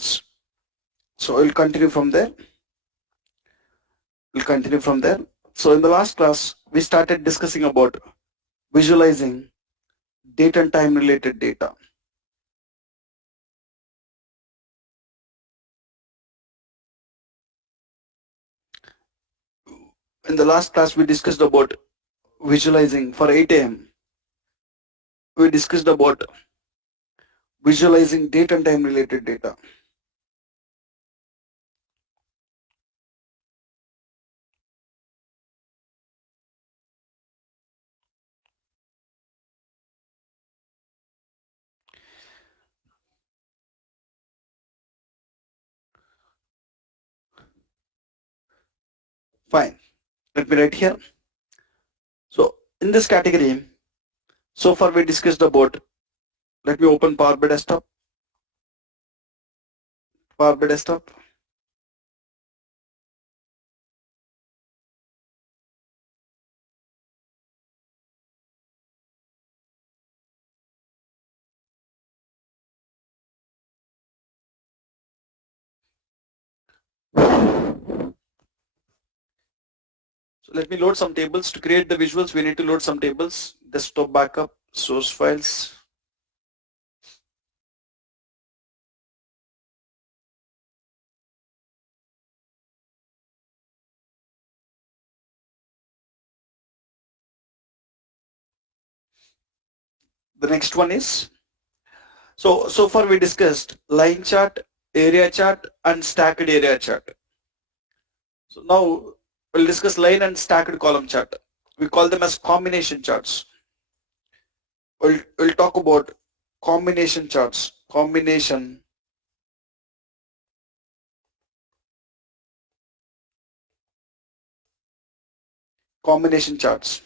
So we'll continue from there. So in the last class, we started discussing about visualizing date and time related data. In the last class, we discussed about visualizing for 8 a.m. We discussed about visualizing date and time related data. Fine. Let me write here. So in this category, so far we discussed about, let me open Power BI Desktop. Power BI Desktop. So let me load some tables. To create the visuals, we need to load some tables. Desktop backup, source files. The next one is, so far we discussed line chart, area chart, and stacked area chart. So now we'll discuss line and stacked column chart. We call them as combination charts. We'll talk about combination charts. Combination charts.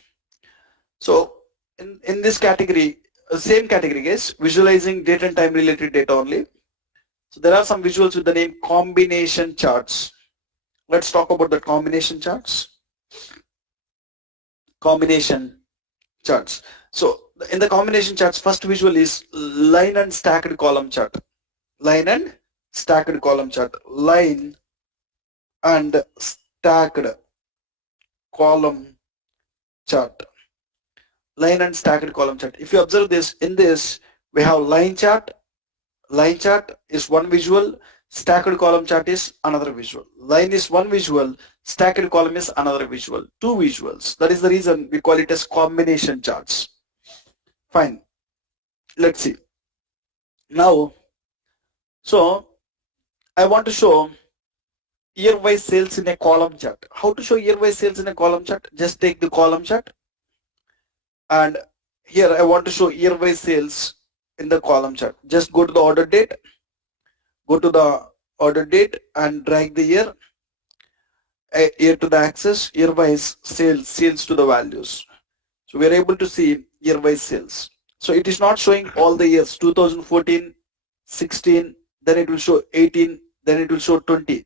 So in this category, same category is visualizing date and time related data only. So there are some visuals with the name combination charts. Let's talk about the combination charts. Combination charts. So in the combination charts, first visual is line and stacked column chart. Line and stacked column chart. Line and stacked column chart. Line and stacked column chart. If you observe this, in this we have line chart. Line chart is one visual, stacked column chart is another visual. Line is one visual, stacked column is another visual. Two visuals. That is the reason we call it as combination charts. Fine. Let's see. Now, so I want to show year-wise sales in a column chart. How to show year-wise sales in a column chart? Just take the column chart, and here I want to show year-wise sales in the column chart. Just go to the order date, and drag the year to the axis, year-wise sales to the values. So we are able to see year-wise sales. So it is not showing all the years, 2014, 16, then it will show 18, then it will show 20.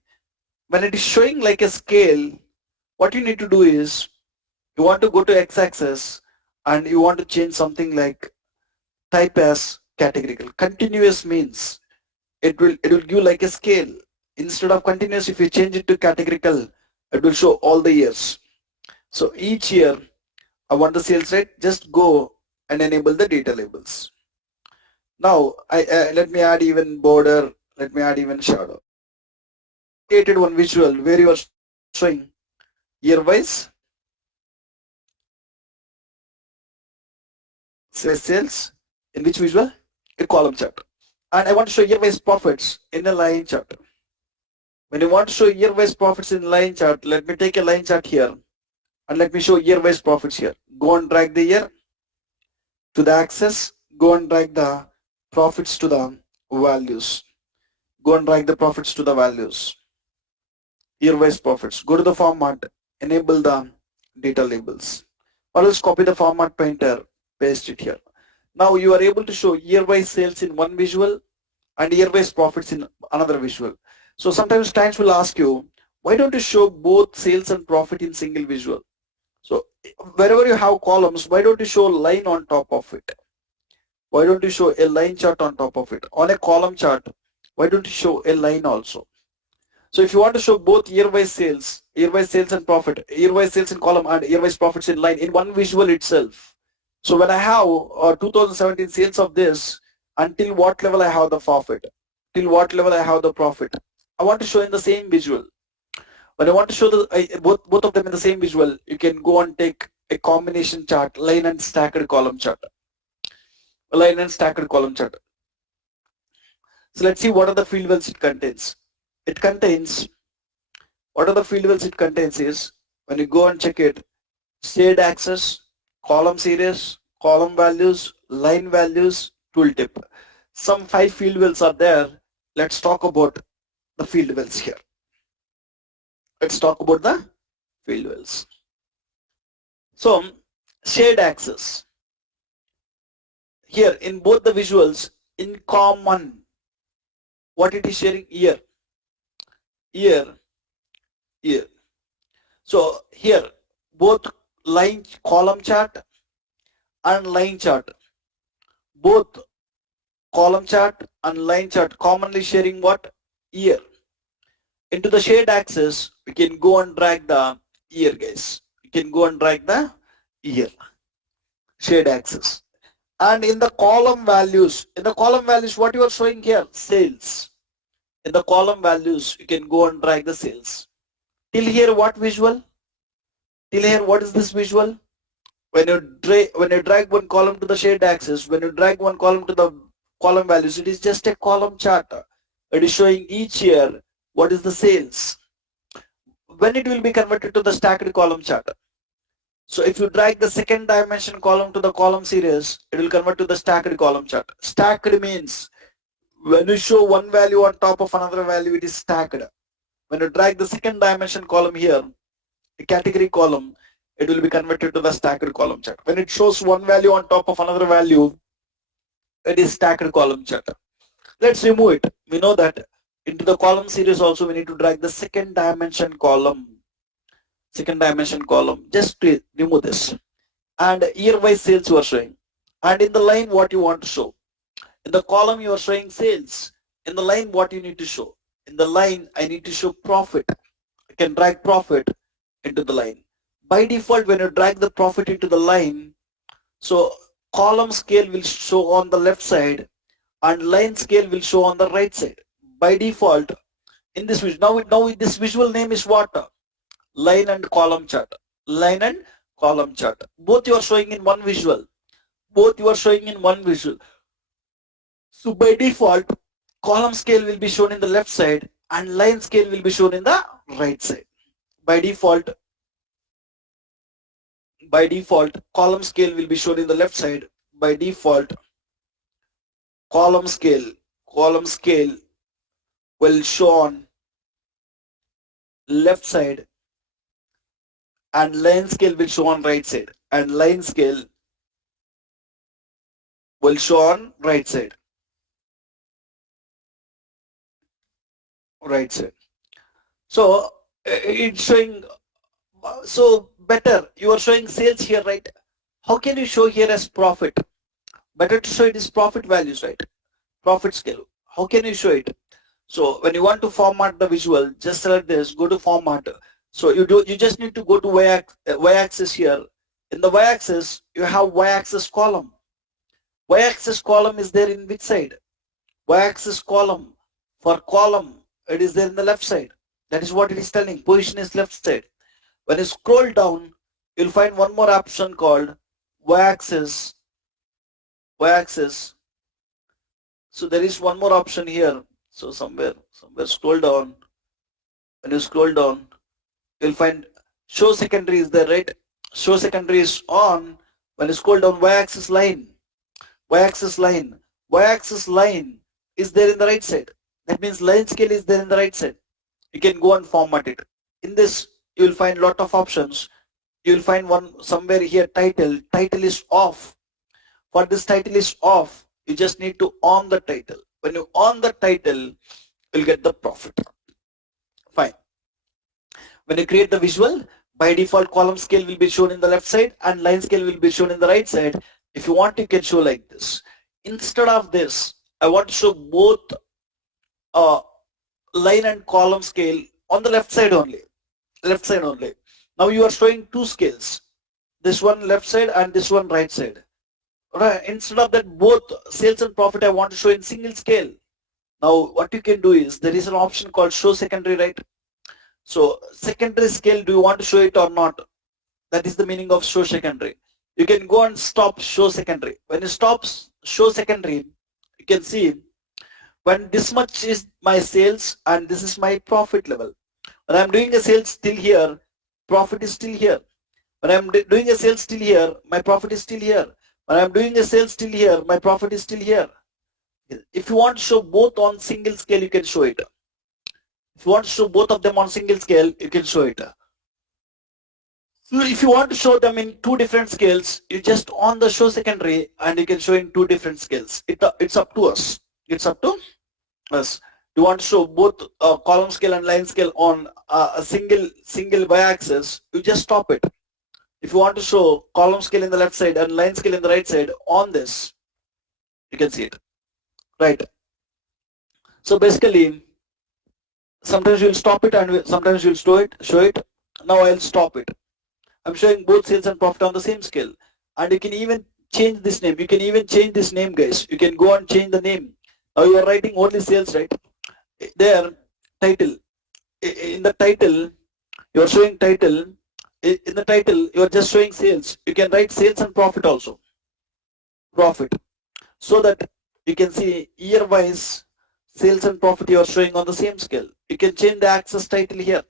When it is showing like a scale, what you need to do is, you want to go to x-axis and you want to change something like type as categorical. Continuous means it will give like a scale. Instead of continuous, if you change it to categorical, it will show all the years. So each year I want the sales rate, just go and enable the data labels. Now let me add even border, let me add even shadow. Created one visual where you are showing year-wise sales. In which visual? A column chart. And I want to show year-wise profits in a line chart. When you want to show year-wise profits in line chart, let me take a line chart here and let me show year-wise profits here. Go and drag the year to the axis, go and drag the profits to the values. Go and drag the profits to the values. Year-wise profits. Go to the format, enable the data labels. Or else copy the format painter, paste it here. Now you are able to show year-wise sales in one visual and year-wise profits in another visual. So sometimes clients will ask you, why don't you show both sales and profit in single visual? So wherever you have columns, why don't you show a line on top of it? Why don't you show a line chart on top of it? On a column chart, Why don't you show a line also? So if you want to show both year-wise sales and profit, year-wise sales in column and year-wise profits in line in one visual itself. So when I have 2017 sales of this, until what level I have the profit, till what level I have the profit, I want to show in the same visual. When I want to show both of them in the same visual, you can go and take a combination chart, line and stacked column chart. A line and stacked column chart. So let's see what are the field wells it contains. It contains, what are the field wells it contains is, when you go and check it, shared axis, column series, column values, line values, tooltip. Some 5 field wells are there. Let's talk about the field wells here. Let's talk about the field wells. So shared axis. Here in both the visuals, in common, what it is sharing here. So here both line column chart and line chart, both column chart and line chart commonly sharing what? Year. Into the shared axis, we can go and drag the year, guys. We can go and drag the year, shared axis. And in the column values, what you are showing here? Sales. In the column values, you can go and drag the sales. Till here, what visual? Till here, what is this visual? When you drag one column to the shared axis, when you drag one column to the column values, it is just a column chart. It is showing each year what is the sales. When it will be converted to the stacked column chart. So if you drag the second dimension column to the column series, it will convert to the stacked column chart. Stacked means when you show one value on top of another value, it is stacked. When you drag the second dimension column here, a category column, it will be converted to the stacked column chart. When it shows one value on top of another value, it is stacked column chart. Let's remove it. We know that into the column series also we need to drag the second dimension column. Just to remove this. And year-wise sales you are showing. And in the line what you want to show. In the column you are showing sales. In the line what you need to show. In the line I need to show profit. I can drag profit into the line. By default when you drag the profit into the line, so column scale will show on the left side and line scale will show on the right side. By default in this visual, now this visual name is what? Line and column chart. Line and column chart. Both you are showing in one visual. So by default, column scale will be shown in the left side and line scale will be shown in the right side. By default, column scale will be shown in the left side. By default, column scale will show on left side and line scale will show on right side. And line scale will show on right side. So it's showing, so better you are showing sales here, right? How can you show here as profit? Better to show it is profit values, right? Profit scale. How can you show it? So when you want to format the visual, just select this, go to format. So you just need to go to y-axis here. In the y-axis, you have y-axis column. Y-axis column is there in which side? Y-axis column. For column, it is there in the left side. That is what it is telling. Position is left side. When you scroll down, you'll find one more option called y-axis. So there is one more option here. So somewhere scroll down. When you scroll down, you'll find show secondary is there, right? Show secondary is on. When you scroll down, y-axis line is there in the right side. That means line scale is there in the right side. You can go and format it. In this, you will find lot of options. You will find one somewhere here, title is off. For this title is off, you just need to on the title. When you on the title, you'll get the profit. Fine. When you create the visual, by default column scale will be shown in the left side and line scale will be shown in the right side. If you want, you can show like this. Instead of this, I want to show both uh, line and column scale on the left side only. Left side only. Now you are showing two scales. This one left side and this one right side. Right. Instead of that, both sales and profit I want to show in single scale. Now what you can do is there is an option called show secondary, right? So secondary scale, do you want to show it or not? That is the meaning of show secondary. You can go and stop show secondary. When you stop show secondary, you can see when this much is my sales and this is my profit level. When I'm doing a sales still here, profit is still here. When I'm doing a sales still here, my profit is still here. When I'm doing a sales still here, my profit is still here. If you want to show both on single scale, you can show it. If you want to show both of them on single scale, you can show it. So if you want to show them in two different scales, you just on the show secondary and you can show in two different scales. It's up to us. It's up to us. You want to show both column scale and line scale on a single y-axis, you just stop it. If you want to show column scale in the left side and line scale in the right side on this, you can see it. Right. So basically, sometimes you'll stop it and sometimes you'll show it. Now I'll stop it. I'm showing both sales and profit on the same scale. And you can even change this name. You can even change this name, guys. You can go and change the name. Now you are writing only sales, right? There, title. In the title, you are showing title. In the title, you are just showing sales. You can write sales and profit also. Profit. So that you can see year-wise sales and profit you are showing on the same scale. You can change the axis title here.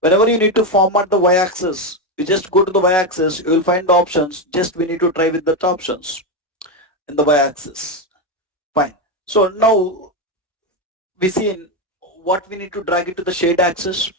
Whenever you need to format the y-axis, you just go to the y-axis, you will find the options. Just we need to try with the options in the y-axis. Fine. So now we see what we need to drag it to the shade axis,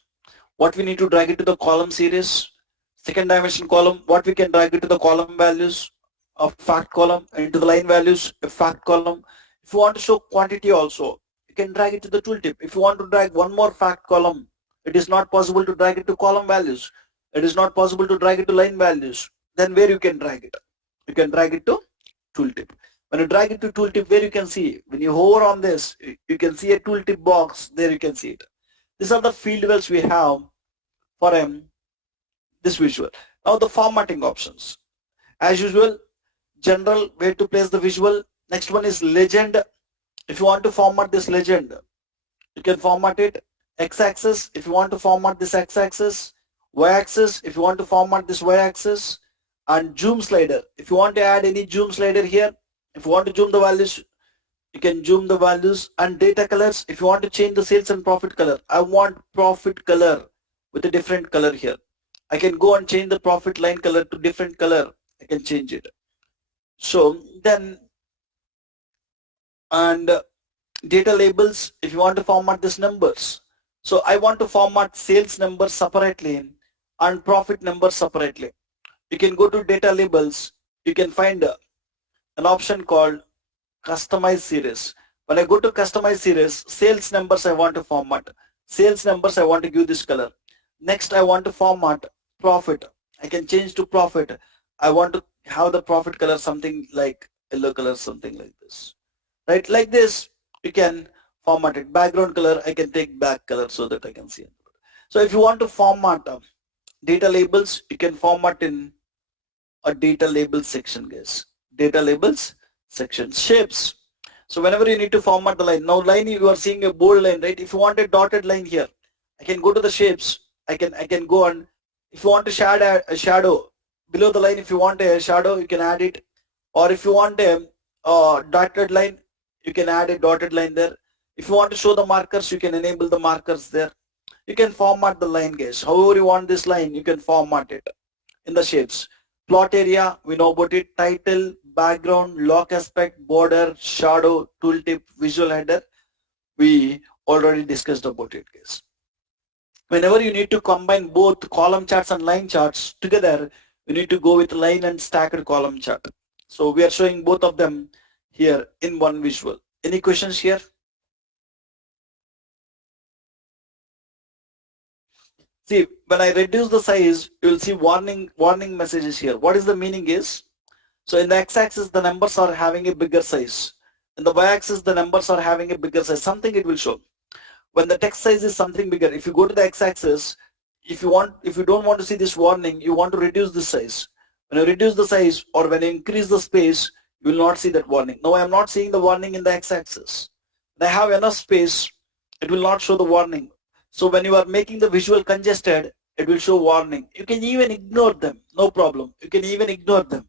what we need to drag it to the column series, second dimension column, what we can drag it to the column values of fact column, into the line values of fact column. If you want to show quantity also, you can drag it to the tooltip. If you want to drag one more fact column, it is not possible to drag it to column values. It is not possible to drag it to line values. Then where you can drag it? You can drag it to tooltip. When you drag it to tooltip, where you can see, when you hover on this, you can see a tooltip box. There you can see it. These are the field wells we have for this visual. Now the formatting options. As usual, general, where to place the visual. Next one is legend. If you want to format this legend, you can format it. X-axis, if you want to format this x-axis. Y-axis, if you want to format this y-axis. And zoom slider, if you want to add any zoom slider here, if you want to zoom the values, you can zoom the values. And data colors, if you want to change the sales and profit color, I want profit color with a different color here. I can go and change the profit line color to different color. I can change it. So then, and data labels, if you want to format this numbers. So I want to format sales numbers separately and profit numbers separately. You can go to data labels. You can find an option called customize series. When I go to customize series, sales numbers I want to format. Sales numbers I want to give this color. Next I want to format profit. I can change to profit. I want to have the profit color something like yellow color, something like this. Right, like this you can format it. Background color I can take black color so that I can see it. So if you want to format data labels, you can format in a data labels section, guys. Data labels section. Shapes. So whenever you need to format the line, now line you are seeing a bold line, right? If you want a dotted line here, I can go to the shapes. I can go on. If you want to add a shadow below the line, if you want a shadow, you can add it. Or if you want a dotted line, you can add a dotted line there. If you want to show the markers, you can enable the markers there. You can format the line, guys. However you want this line, you can format it in the shapes. Plot area, we know about it. Title, background, lock aspect, border, shadow, tooltip, visual header. We already discussed about it, guys. Whenever you need to combine both column charts and line charts together, you need to go with line and stacked column chart. So we are showing both of them here in one visual. Any questions here? See, when I reduce the size, you will see warning messages here. What is the meaning is, so in the x-axis, the numbers are having a bigger size. In the y-axis, the numbers are having a bigger size, something it will show. When the text size is something bigger, if you go to the x-axis, if you don't want to see this warning, you want to reduce the size. When you reduce the size or when you increase the space, you will not see that warning. Now I am not seeing the warning in the x-axis. When I have enough space, it will not show the warning. So when you are making the visual congested, it will show warning. You can even ignore them, no problem. You can even ignore them.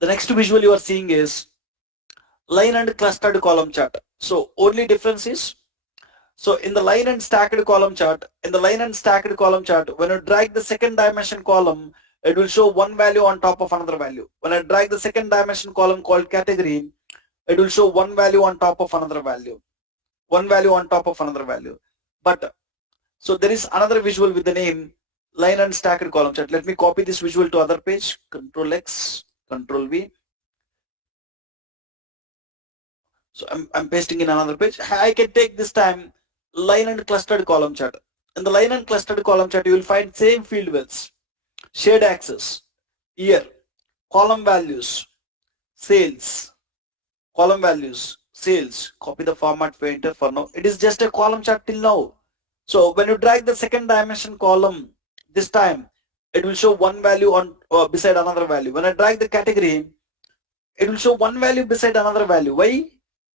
The next visual you are seeing is line and clustered column chart. So only difference is, so in the line and stacked column chart, when you drag the second dimension column, it will show one value on top of another value. When I drag the second dimension column called category, it will show one value on top of another value. One value on top of another value. But so there is another visual with the name line and stacked column chart. Let me copy this visual to other page. Control X, Control V. So I'm pasting in another page. I can take this time line and clustered column chart. In the line and clustered column chart, you will find same field wells, shade axis, year, column values, sales, column values, sales. Copy the format painter for now. It is just a column chart till now. So when you drag the second dimension column, this time it will show one value on beside another value. When I drag the category, it will show one value beside another value. Why?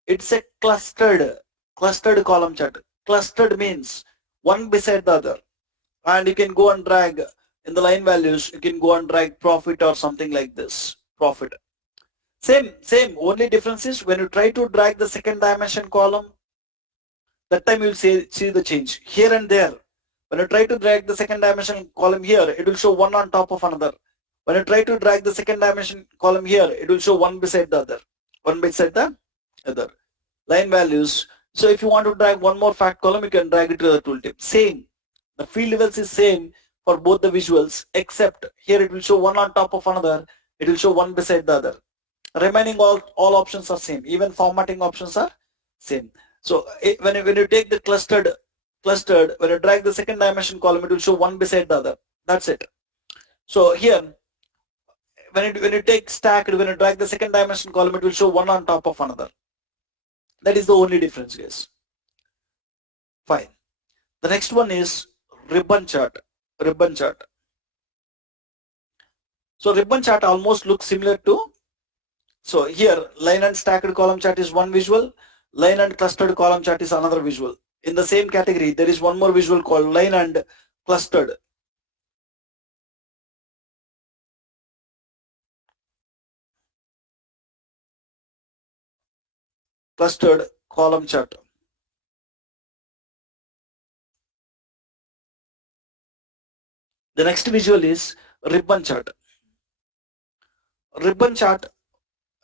It's a clustered column chart. Clustered means one beside the other. And you can go and drag in the line values, you can go and drag profit or something like this. Profit. Same. Only difference is when you try to drag the second dimension column, that time you will see the change here and there. When you try to drag the second dimension column here, it will show one on top of another. When you try to drag the second dimension column here, it will show one beside the other. One beside the other. Line values. So if you want to drag one more fact column, you can drag it to the tooltip. Same. The field levels is same for both the visuals, except here it will show one on top of another. It will show one beside the other. Remaining all options are same. Even formatting options are same. So when you take the clustered, when you drag the second dimension column, it will show one beside the other. That's it. So here, when you take stacked, when you drag the second dimension column, it will show one on top of another. That is the only difference, guys. Fine. The next one is ribbon chart. Ribbon chart. So ribbon chart almost looks similar to, so here line and stacked column chart is one visual, line and clustered column chart is another visual. In the same category, there is one more visual called line and clustered. Clustered column chart. The next visual is ribbon chart. Ribbon chart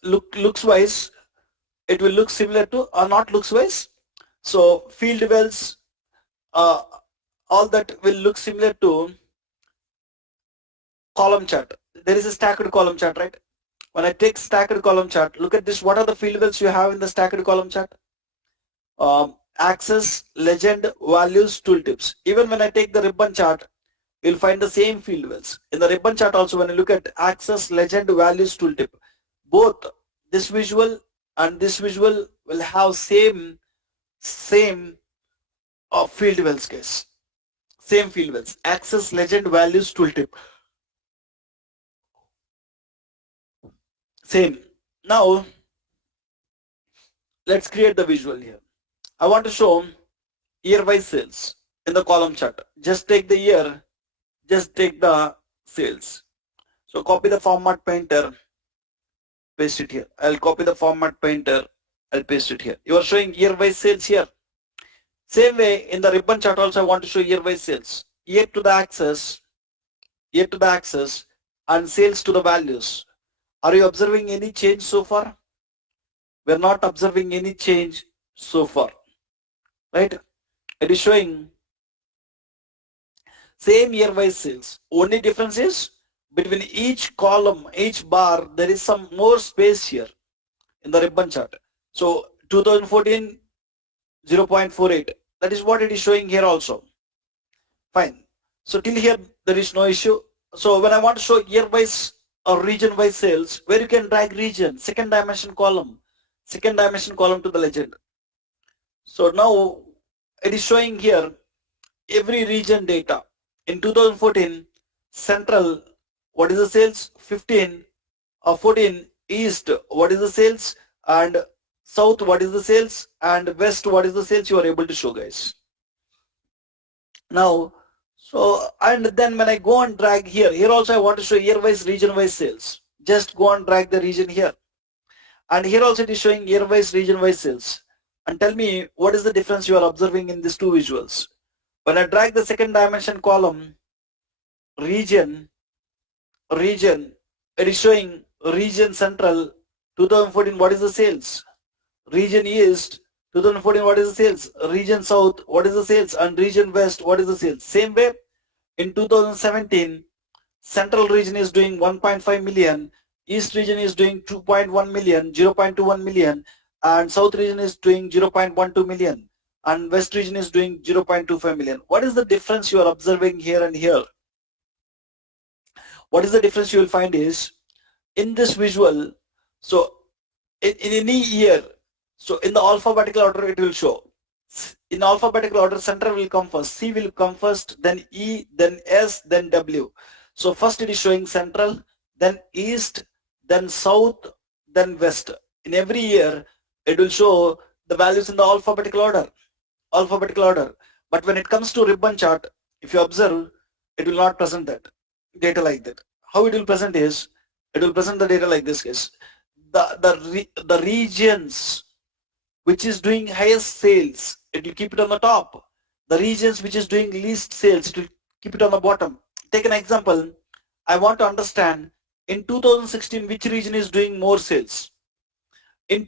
looks wise, it will look similar to, or not looks wise. So field wells, all that will look similar to column chart. There is a stacked column chart, right? When I take stacked column chart, look at this. What are the field wells you have in the stacked column chart? Axis, legend, values, tooltips. Even when I take the ribbon chart, you'll find the same field wells. In the ribbon chart also, when you look at axis, legend, values, tooltip, both this visual and this visual will have same field wells, guys. Same field wells. Axis, legend, values, tooltip. Same. Now, let's create the visual here. I want to show year-wise sales in the column chart. Just take the year, just take the sales. So copy the format painter, paste it here. I'll copy the format painter, I'll paste it here. You are showing year-wise sales here. Same way in the ribbon chart also I want to show year-wise sales. Year to the axis, and sales to the values. Are you observing any change so far? We are not observing any change so far, right? It is showing same year-wise sales. Only difference is between each column, each bar, there is some more space here in the ribbon chart. So 2014, 0.48. That is what it is showing here also. Fine. So till here there is no issue. So when I want to show year-wise or region-wise sales, where you can drag region, second dimension column to the legend. So now it is showing here every region data. In 2014, Central, what is the sales? 15 or 14. East, what is the sales? And South, what is the sales? And West, what is the sales? You are able to show, guys. Now, so, and then when I go and drag here also I want to show year-wise, region-wise sales. Just go and drag the region here. And here also it is showing year-wise, region-wise sales. And tell me what is the difference you are observing in these two visuals. When I drag the second dimension column, region, it is showing region central, 2014, what is the sales? Region east, 2014, what is the sales? Region south, what is the sales? And region west, what is the sales? Same way, in 2017, central region is doing 1.5 million, east region is doing 2.1 million, 0.21 million, and south region is doing 0.12 million, and west region is doing 0.25 million. What is the difference you are observing here and here? What is the difference you will find is, in this visual, so in any year, so in the alphabetical order it will show. In alphabetical order, central will come first, C will come first, then E, then S, then W. So first it is showing central, then east, then south, then west. In every year, it will show the values in the alphabetical order. But when it comes to ribbon chart, if you observe, it will not present that data like that. How it will present is, it will present the data like this, guys. The regions which is doing highest sales, it will keep it on the top. The regions which is doing least sales, it will keep it on the bottom. Take an example. I want to understand in 2016 which region is doing more sales. In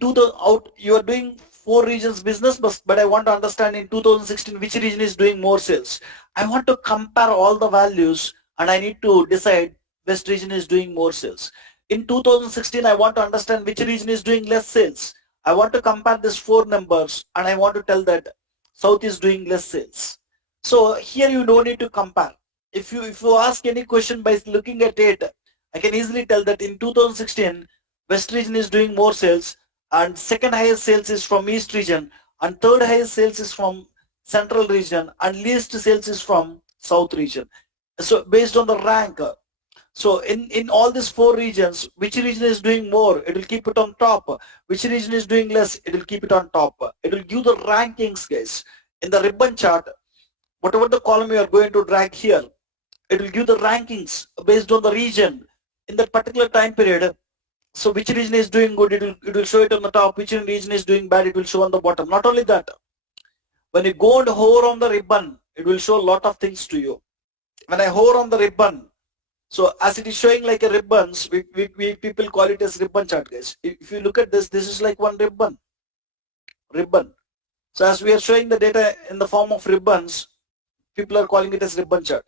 you are doing 4 regions business, but I want to understand in 2016 which region is doing more sales. I want to compare all the values and I need to decide west region is doing more sales. In 2016, I want to understand which region is doing less sales. I want to compare these 4 numbers and I want to tell that south is doing less sales. So here you don't need to compare. If you ask any question by looking at it, I can easily tell that in 2016, west region is doing more sales, and second highest sales is from east region, and third highest sales is from central region, and least sales is from south region. So based on the rank, so in all these 4 regions, which region is doing more, it will keep it on top. Which region is doing less, it will keep it on top. It will give the rankings, guys. In the ribbon chart, whatever the column you are going to drag here, it will give the rankings based on the region in that particular time period. So which region is doing good, it will show it on the top. Which region is doing bad, it will show on the bottom. Not only that, when you go and hover on the ribbon, it will show a lot of things to you. When I hover on the ribbon, so as it is showing like a ribbons, we people call it as ribbon chart, guys. If you look at this is like one ribbon. So as we are showing the data in the form of ribbons, people are calling it as ribbon chart.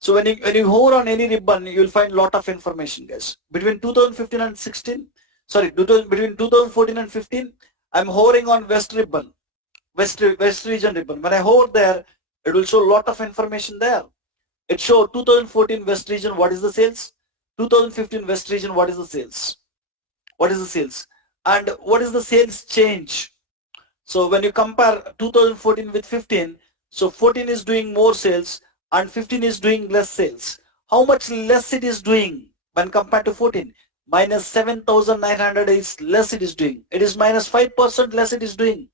So when you hover on any ribbon, you will find a lot of information, guys. Between 2015 and 16, sorry, between 2014 and 15, I'm hovering on west ribbon, west region ribbon. When I hover there, it will show a lot of information there. It shows 2014 west region, what is the sales? 2015 west region, what is the sales? What is the sales? And what is the sales change? So when you compare 2014 with 15, so 14 is doing more sales and 15 is doing less sales. How much less it is doing when compared to 14? Minus 7,900 is less it is doing. It is minus 5% less it is doing.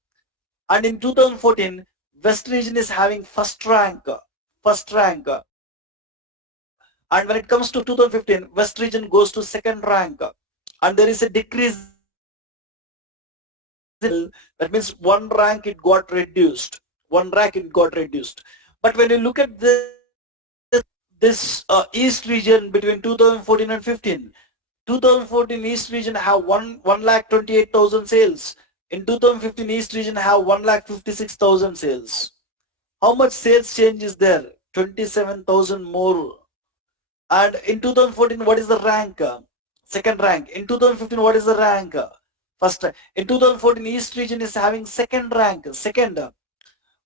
And in 2014, west region is having first rank. And when it comes to 2015, west region goes to second rank. And there is a decrease. That means one rank it got reduced. But when you look at this east region between 2014 and 15, 2014 east region have 1,28,000 sales. In 2015 east region have 1,56,000 sales. How much sales change is there? 27,000 more. And in 2014, what is the rank? Second rank. In 2015, what is the rank? First. In 2014, East region is having second rank. Second.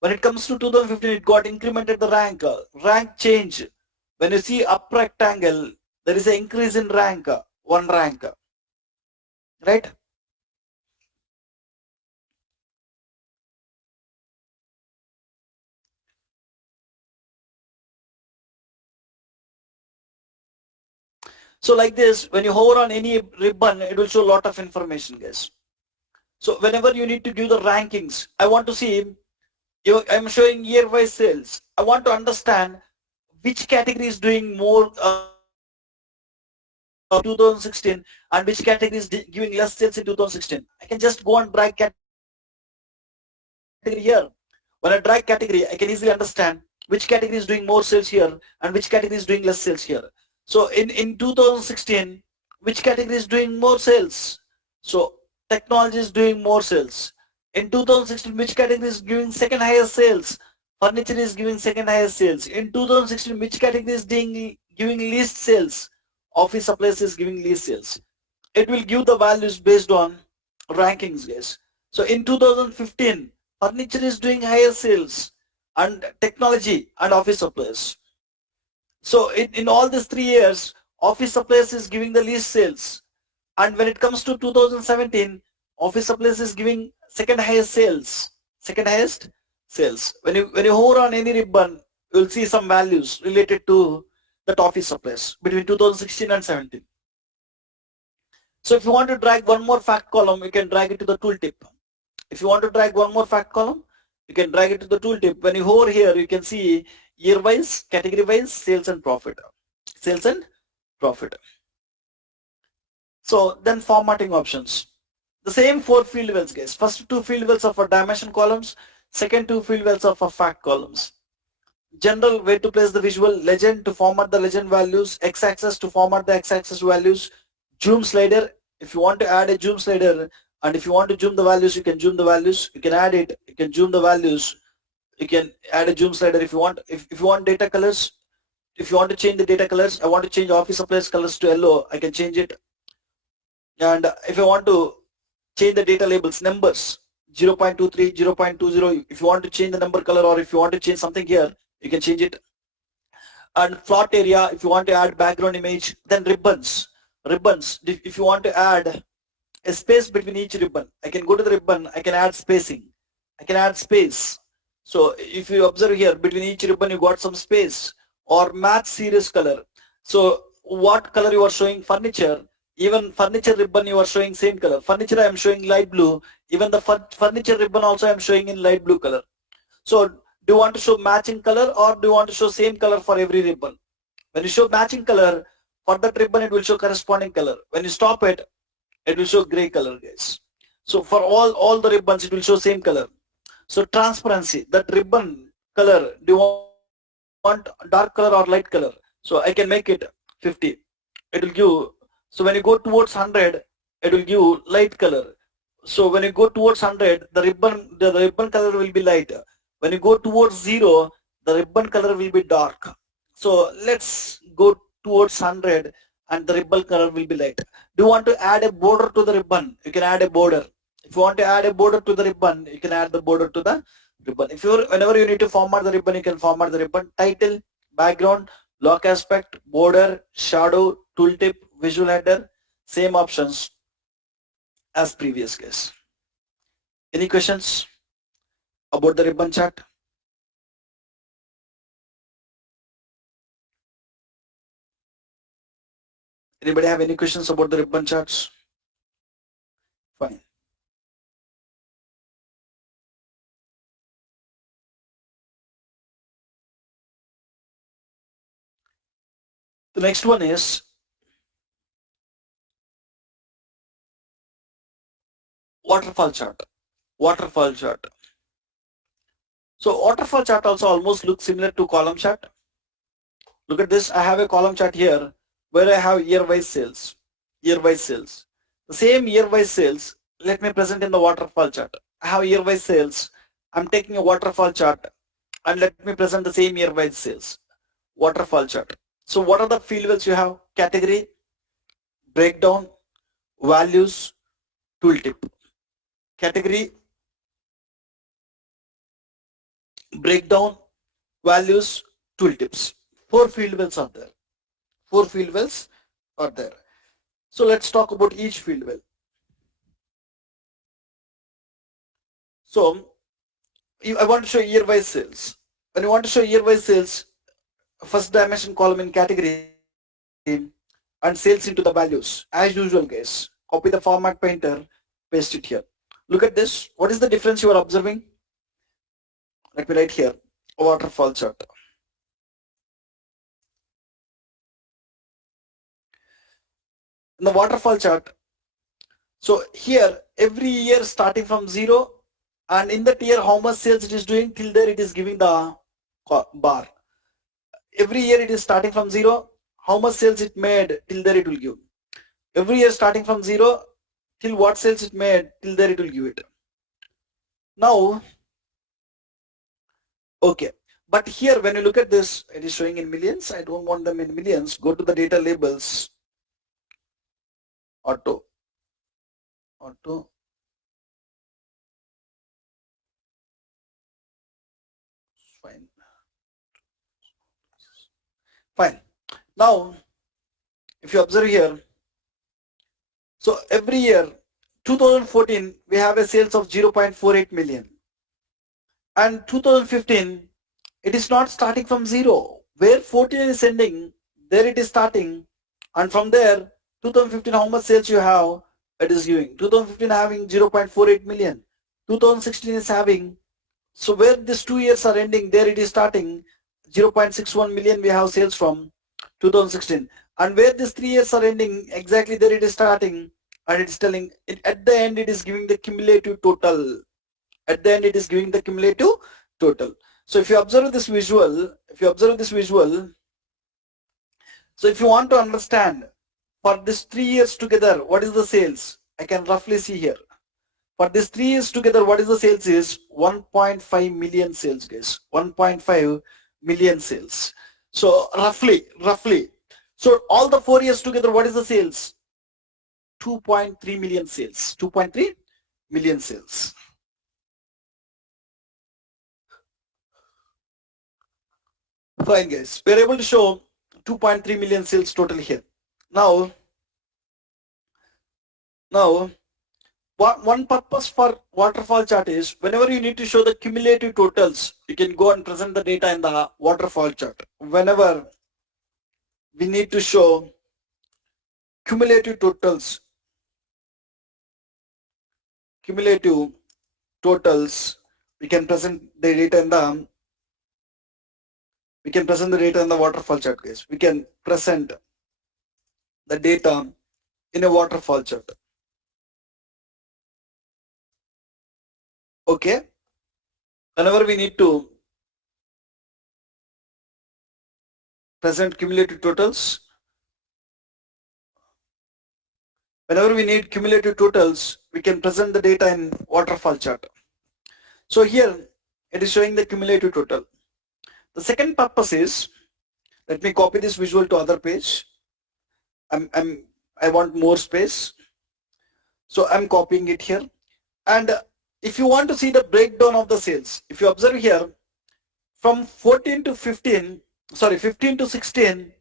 When it comes to 2015, it got incremented the rank. Rank change. When you see up rectangle, there is an increase in rank. one rank, right? So like this, when you hover on any ribbon, it will show a lot of information, guys. So whenever you need to give the rankings, I want to see, I'm showing year-wise sales. I want to understand which category is doing more 2016 and which category is giving less sales in 2016. I can just go and drag category here. When I drag category, I can easily understand which category is doing more sales here and which category is doing less sales here. So in 2016, which category is doing more sales? So technology is doing more sales. In 2016, which category is giving second highest sales? Furniture is giving second highest sales. In 2016, which category is giving least sales? Office supplies is giving least sales. It will give the values based on rankings, guys. So in 2015, furniture is doing higher sales and technology and office supplies. So in all these 3 years, office supplies is giving the least sales. And when it comes to 2017, office supplies is giving second highest sales. Second highest sales. When you hover on any ribbon, you will see some values related to that office supplies between 2016 and 17. So if you want to drag one more fact column, you can drag it to the tooltip. If you want to drag one more fact column, you can drag it to the tooltip. When you hover here, you can see year-wise, category-wise, sales and profit. Sales and profit. So then formatting options. The same 4 field wells, guys. First 2 field wells are for dimension columns. Second 2 field wells are for fact columns. General way to place the visual, legend to format the legend values, x-axis to format the x-axis values, zoom slider. If you want to add a zoom slider and if you want to zoom the values, you can zoom the values. You can add it. You can zoom the values. You can add a zoom slider if you want. If you want data colors, if you want to change the data colors, I want to change office supplies colors to yellow. I can change it. And if I want to change the data labels, numbers 0.23, 0.20, if you want to change the number color or if you want to change something here, you can change it. And plot area, if you want to add background image, then ribbons. Ribbons, if you want to add a space between each ribbon, I can go to the ribbon, I can add spacing. I can add space. So if you observe here, between each ribbon you got some space or match series color. So what color you are showing furniture, even furniture ribbon you are showing same color. Furniture I am showing light blue, even the furniture ribbon also I am showing in light blue color. So do you want to show matching color or do you want to show same color for every ribbon? When you show matching color, for that ribbon it will show corresponding color. When you stop it, it will show gray color, guys. So for all the ribbons, it will show same color. So transparency, that ribbon color, do you want dark color or light color? So I can make it 50. It will give, so when you go towards 100, it will give light color. So when you go towards 100, the ribbon color will be light. When you go towards 0, the ribbon color will be dark. So let's go towards 100 and the ribbon color will be light. Do you want to add a border to the ribbon? You can add a border. If you want to add a border to the ribbon, you can add the border to the ribbon. Whenever you need to format the ribbon, you can format the ribbon. Title, background, lock aspect, border, shadow, tooltip, visual header, same options as previous case. Any questions about the ribbon chart? Anybody have any questions about the ribbon charts? Fine. The next one is waterfall chart. Waterfall chart. So waterfall chart also almost looks similar to column chart. Look at this. I have a column chart here where I have year-wise sales. Year-wise sales. The same year-wise sales, let me present in the waterfall chart. I have year-wise sales. I'm taking a waterfall chart and let me present the same year-wise sales. Waterfall chart. So what are the field wells you have? Category, breakdown, values, tooltip. Category, breakdown, values, tooltips. 4 field wells are there. 4 field wells are there. So let's talk about each field well. So I want to show year-wise sales. When you want to show year-wise sales, first dimension column in category and sales into the values. As usual, guys. Copy the format painter, paste it here. Look at this. What is the difference you are observing? Let me write here. Waterfall chart. In the waterfall chart, so here every year starting from 0, and in that year how much sales it is doing, till there it is giving the bar. Every year it is starting from 0, how much sales it made, till there it will give. Every year starting from 0 till what sales it made, till there it will give it. Now, okay, but here when you look at this, it is showing in millions. I don't want them in millions. Go to the data labels, auto, fine, fine. Now, if you observe here, so every year, 2014, we have a sales of 0.48 million. And 2015, it is not starting from 0. Where 14 is ending, there it is starting. And from there, 2015, how much sales you have, it is giving. 2015 having 0.48 million. 2016 is having, so where these 2 years are ending, there it is starting. 0.61 million we have sales from 2016. And where these 3 years are ending, exactly there it is starting. And it's telling, at the end it is giving the cumulative total. At the end it is giving the cumulative total. So if you observe this visual, so if you want to understand for this 3 years together, what is the sales? I can roughly see here. For this 3 years together, what is the sales is 1.5 million sales, guys. 1.5 million sales. So roughly. So all the 4 years together, what is the sales? 2.3 million sales. 2.3 million sales. Fine, guys. We're able to show 2.3 million sales total here. Now, one purpose for waterfall chart is whenever you need to show the cumulative totals, you can go and present the data in the waterfall chart. Whenever we need to show cumulative totals, we can present the data in the waterfall chart, guys. We can present the data in a waterfall chart. Okay. Whenever we need to present cumulative totals, we can present the data in waterfall chart. So here it is showing the cumulative total. The second purpose is, let me copy this visual to other page. I want more space, so I'm copying it here. And if you want to see the breakdown of the sales, if you observe here, from 14 to 15, sorry, 15 to 16,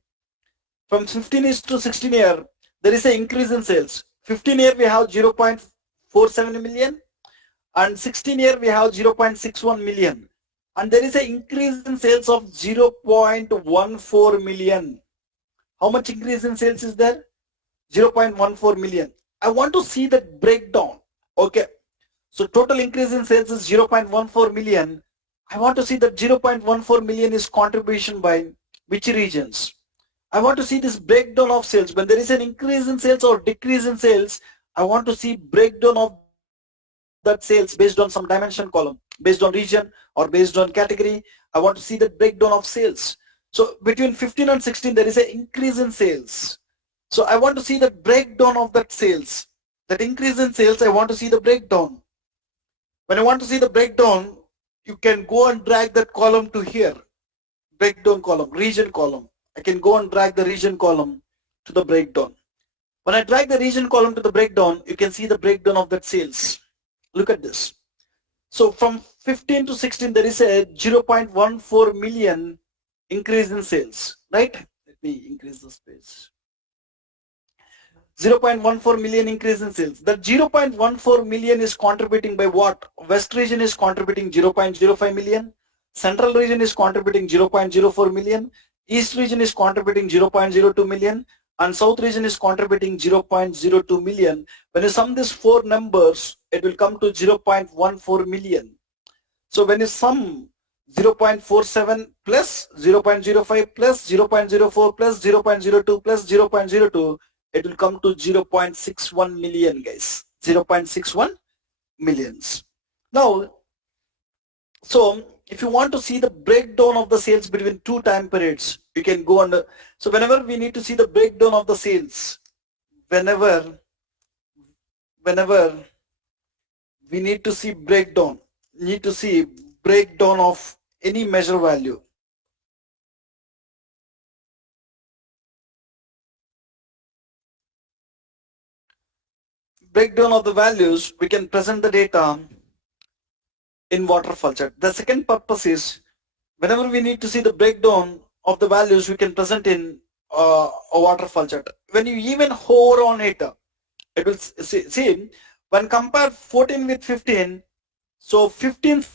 from 15 is to 16 year, there is an increase in sales. 15 year we have 0.47 million, and 16 year we have 0.61 million, and there is an increase in sales of 0.14 million. How much increase in sales is there? 0.14 million. I want to see that breakdown. Okay, so total increase in sales is 0.14 million. I want to see that 0.14 million is contribution by which regions. I want to see this breakdown of sales. When there is an increase in sales or decrease in sales, I want to see breakdown of that sales based on some dimension column, based on region or based on category. I want to see the breakdown of sales. So between 15 and 16, there is an increase in sales. So I want to see the breakdown of that sales. That increase in sales, I want to see the breakdown. When I want to see the breakdown, you can go and drag that column to here. Breakdown column, region column. I can go and drag the region column to the breakdown. When I drag the region column to the breakdown, you can see the breakdown of that sales. Look at this. So from 15 to 16, there is a 0.14 million increase in sales, right? Let me increase the space. 0.14 million increase in sales. That 0.14 million is contributing by what? West region is contributing 0.05 million. Central region is contributing 0.04 million. East region is contributing 0.02 million. And South region is contributing 0.02 million. When you sum these four numbers, it will come to 0.14 million. So when you sum 0.47 plus 0.05 plus 0.04 plus 0.02 plus 0.02, it will come to 0.61 million, guys. 0.61 millions. Now, so if you want to see the breakdown of the sales between two time periods, you can go under. So whenever we need to see the breakdown of the sales, whenever we need to see breakdown of any measure value. Breakdown of the values, we can present the data in waterfall chart. The second purpose is whenever we need to see the breakdown of the values, we can present in a waterfall chart. When you even hover on it, it will see when compare 14 with 15, so 15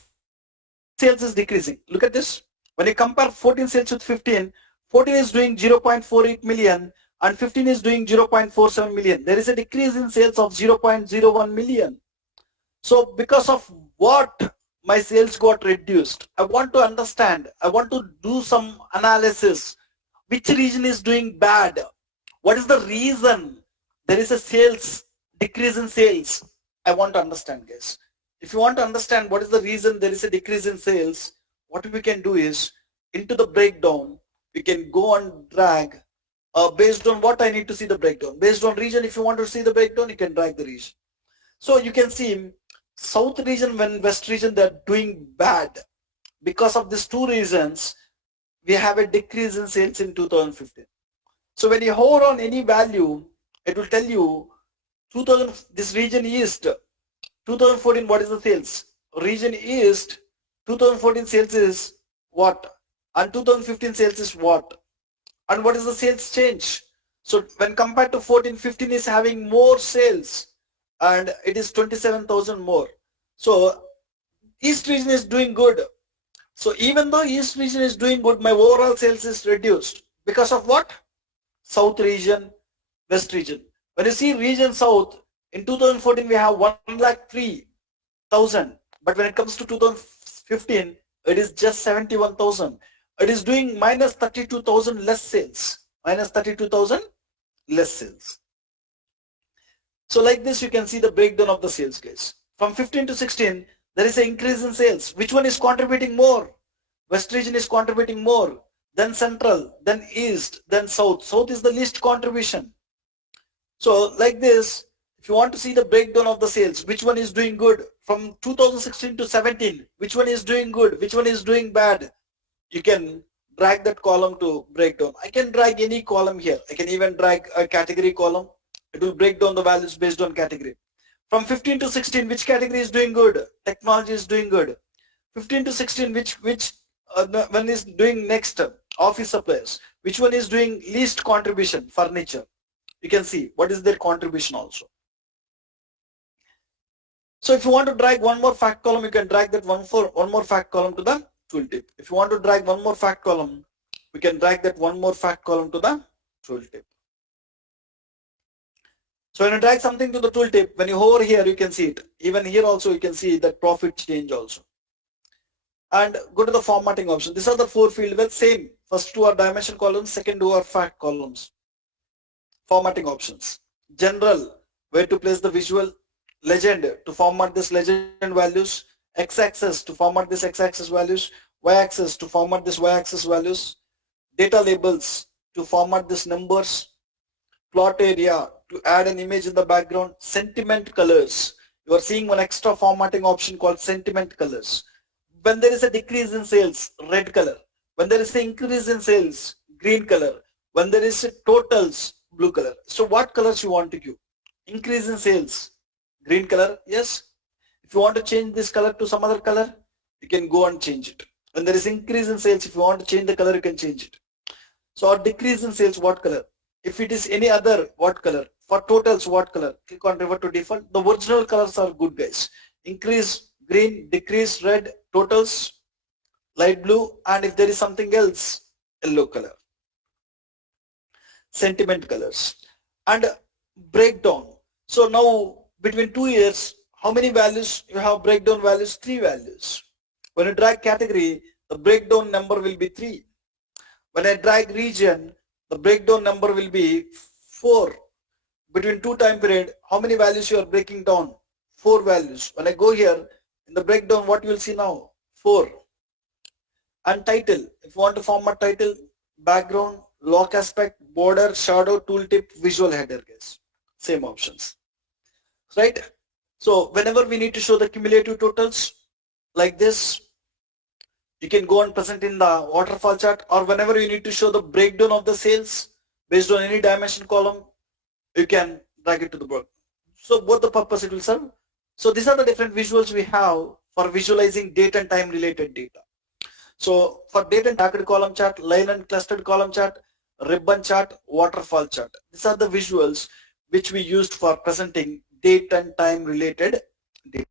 sales is decreasing. Look at this. When you compare 14 sales with 15, 14 is doing 0.48 million and 15 is doing 0.47 million. There is a decrease in sales of 0.01 million. So because of what my sales got reduced, I want to understand, I want to do some analysis. Which region is doing bad? What is the reason there is a sales decrease in sales? I want to understand, guys. If you want to understand what is the reason there is a decrease in sales, what we can do is into the breakdown, we can go and drag based on what I need to see the breakdown. Based on region, if you want to see the breakdown, you can drag the region. So you can see South region and West region, they're doing bad. Because of these two reasons, we have a decrease in sales in 2015. So when you hover on any value, it will tell you 2000, this region East, 2014, what is the sales? Region East, 2014 sales is what? And 2015 sales is what? And what is the sales change? So when compared to 14, 15 is having more sales and it is 27,000 more. So East region is doing good. So even though East region is doing good, my overall sales is reduced. Because of what? South region, West region. When you see region South, in 2014 we have 1,03,000. But when it comes to 2015, it is just 71,000. It is doing minus 32,000 less sales. Minus 32,000 less sales. So like this, you can see the breakdown of the sales, guys. From 15 to 16, there is an increase in sales. Which one is contributing more? West region is contributing more, then Central, then East, then South. South is the least contribution. So like this, if you want to see the breakdown of the sales, which one is doing good? From 2016 to 17, which one is doing good? Which one is doing bad? You can drag that column to breakdown. I can drag any column here. I can even drag a category column. It will break down the values based on category. From 15 to 16, which category is doing good? Technology is doing good. 15 to 16, which one is doing next? Office supplies. Which one is doing least contribution? Furniture. You can see what is their contribution also. So if you want to drag one more fact column, you can drag that one more fact column to the tooltip. If you want to drag one more fact column, we can drag that one more fact column to the tooltip. So when you drag something to the tooltip, when you hover here, you can see it. Even here also, you can see that profit change also. And go to the formatting option. These are the four field wells, same. First two are dimension columns, second two are fact columns. Formatting options. General, where to place the visual. Legend, to format this legend values. X-axis, to format this X-axis values. Y-axis, to format this Y-axis values. Data labels, to format these numbers. Plot area, to add an image in the background. Sentiment colors. You are seeing one extra formatting option called sentiment colors. When there is a decrease in sales, red color. When there is an increase in sales, green color. When there is a totals, blue color. So what colors you want to give? Increase in sales, green color, yes. If you want to change this color to some other color, you can go and change it. When there is increase in sales, if you want to change the color, you can change it. So or decrease in sales, what color? If it is any other, what color? For totals, what color? Click on revert to default. The original colors are good, guys. Increase green, decrease red, totals light blue, and if there is something else, yellow color. Sentiment colors and breakdown. So now between 2 years, how many values you have? Breakdown values, 3 values. When you drag category, the breakdown number will be 3. When I drag region, the breakdown number will be 4. Between 2 time period, how many values you are breaking down? 4 values. When I go here in the breakdown, what you will see now? 4. And title, if you want to format title, background, lock aspect, border, shadow, tooltip, visual header, guys. Same options, right? So whenever we need to show the cumulative totals like this, you can go and present in the waterfall chart, or whenever you need to show the breakdown of the sales based on any dimension column, you can drag it to the board. So both the purpose it will serve. So these are the different visuals we have for visualizing date and time related data. So for date and stacked column chart, line and clustered column chart, ribbon chart, waterfall chart. These are the visuals which we used for presenting date and time related data.